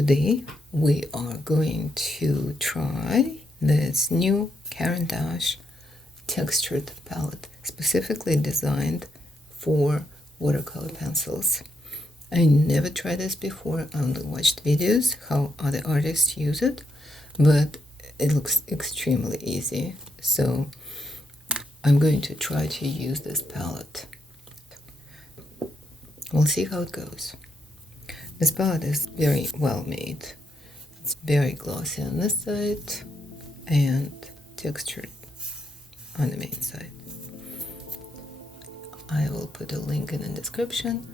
Today we are going to try this new Caran D'ache textured palette, specifically designed for watercolor pencils. I never tried this before. I only watched videos how other artists use it, but it looks extremely easy. So I'm going to try to use this palette. We'll see how it goes. This palette is very well made. It's very glossy on this side and textured on the main side. I will put a link in the description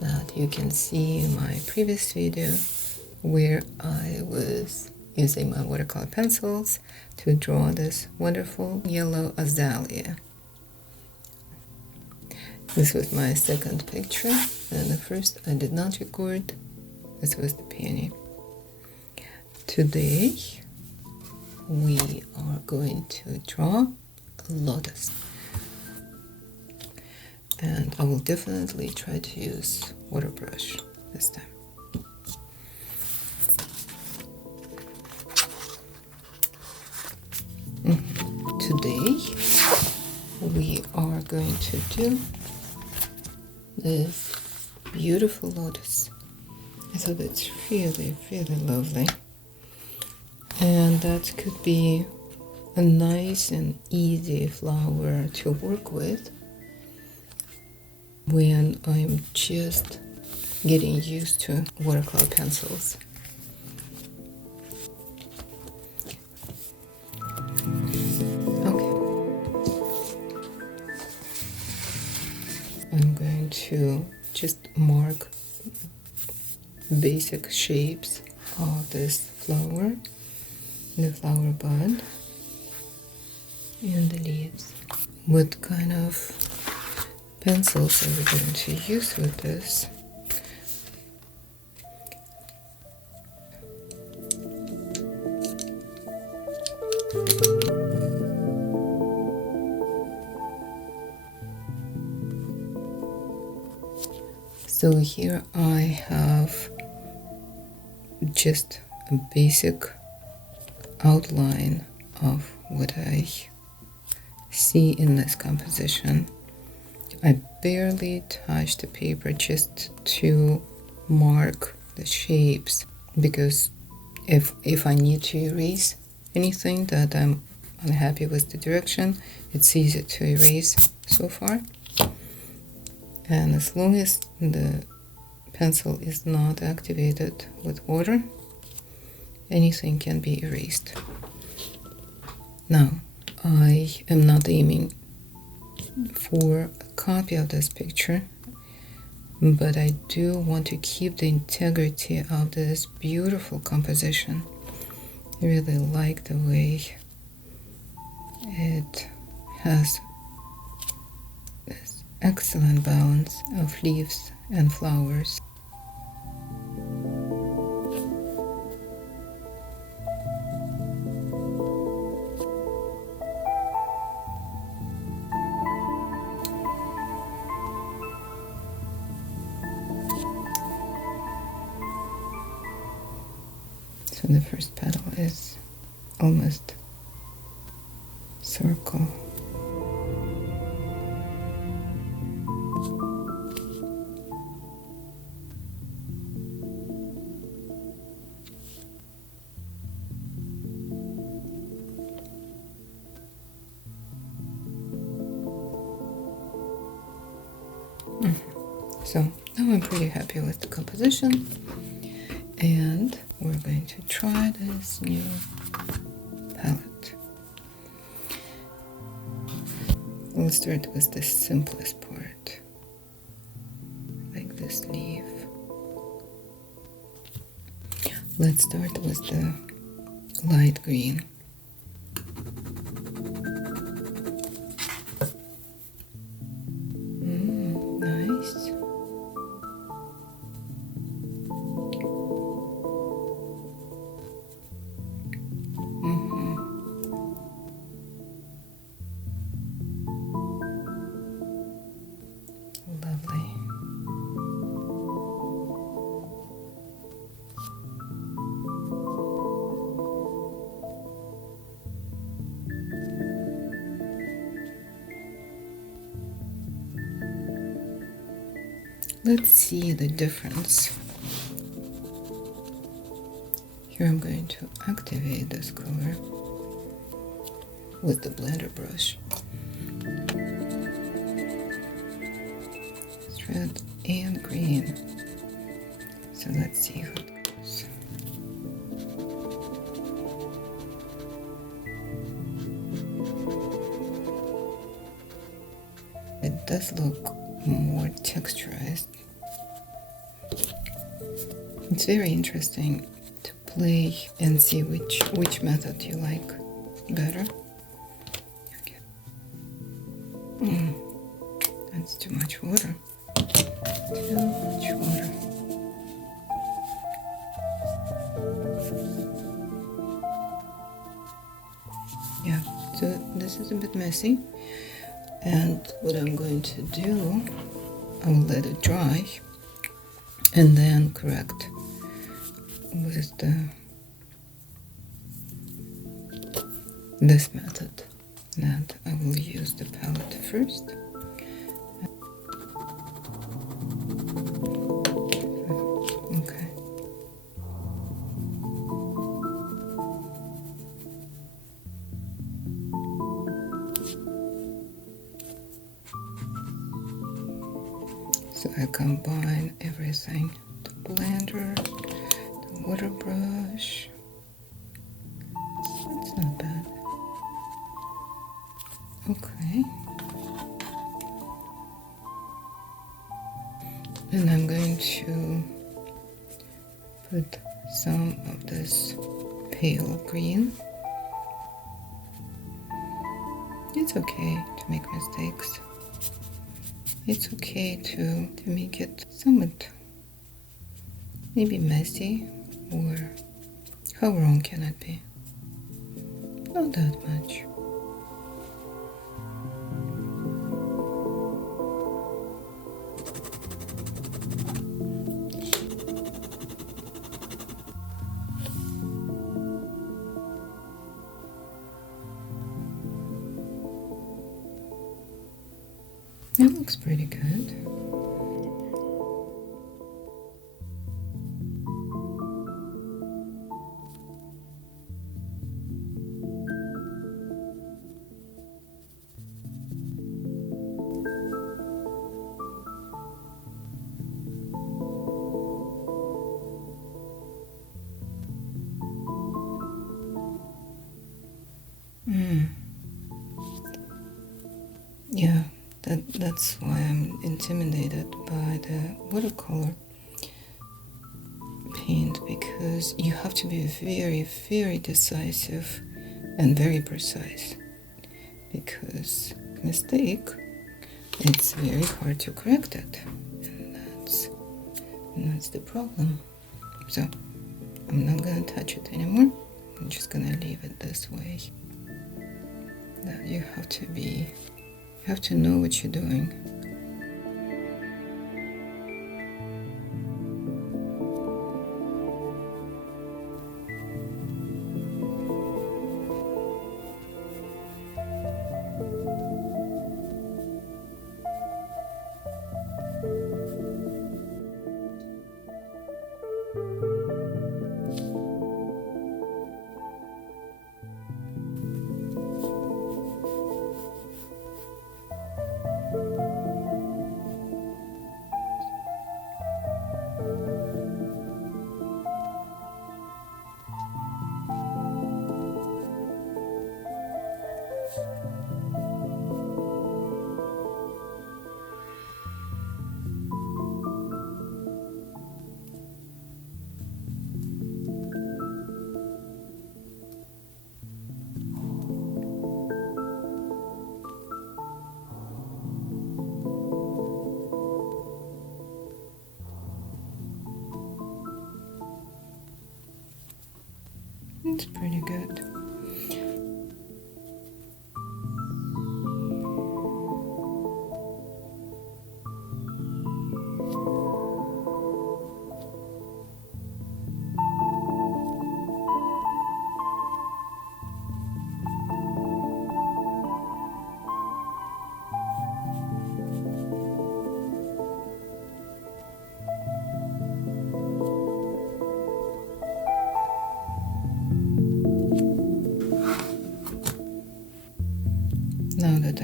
that you can see my previous video where I was using my watercolor pencils to draw this wonderful yellow azalea. This was my second picture, and the first I did not record. This was the peony. Today we are going to draw a lotus, and I will definitely try to use water brush this time. Today we are going to do this beautiful lotus. I thought it's really, really lovely, and that could be a nice and easy flower to work with when I'm just getting used to watercolor pencils. I'm going to just mark basic shapes of this flower, the flower bud, and the leaves. What kind of pencils are we going to use with this? So here I have just a basic outline of what I see in this composition. I barely touch the paper just to mark the shapes, because if I need to erase anything that I'm unhappy with the direction, it's easy to erase so far. And as long as the pencil is not activated with water, anything can be erased. Now, I am not aiming for a copy of this picture, but I do want to keep the integrity of this beautiful composition. I really like the way it has this excellent balance of leaves and flowers. So the first petal is almost circle. So now I'm pretty happy with the composition, and we're going to try this new palette. We'll start with the simplest part, like this leaf. Let's start with the light green. Nice. Lovely. let's see the difference. Here I'm going to activate this color with the blender brush. It's red and green. So let's see how it goes. It does look more texturized. It's very interesting to play and see which method you like better. Okay. That's too much water. Too much water. Yeah, so this is a bit messy. And what I'm going to do, I'll let it dry and then correct with this method. And I will use the palette first. Okay. So I combine everything, the blender, the water brush. That's not bad. Okay. And I'm going to put some of this pale green. It's okay to make mistakes. It's okay to make it somewhat maybe messy, or how wrong can it be? Not that much. That looks pretty good. Yeah, that's why I'm intimidated by the watercolor paint, because you have to be very, very decisive and very precise, because mistake, it's very hard to correct it, and that's the problem. So I'm not gonna touch it anymore. I'm just gonna leave it this way. Now you have to know what you're doing. It's pretty good.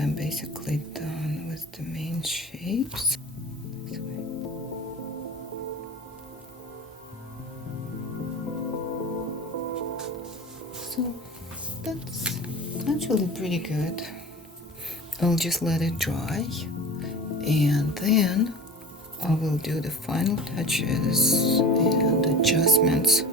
I'm basically done with the main shapes. This way. So that's actually pretty good. I'll just let it dry, and then I will do the final touches and adjustments